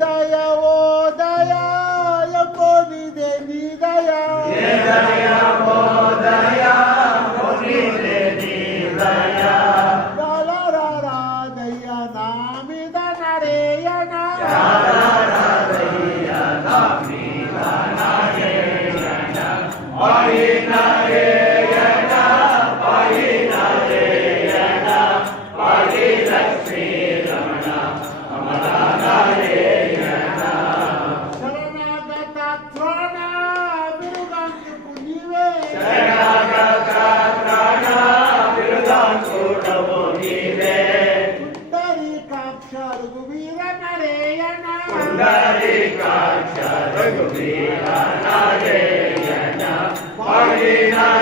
daya o daya ya ko ni de ni daya ye daya o daya ko ni de ni daya la la ra ra daya nami da na ya na. La la ra daya nami da na. Ya na. ai Kundalika Chaturvira Narayana Pundalika Chaturvira Narayana Pundalika Chaturvira Narayana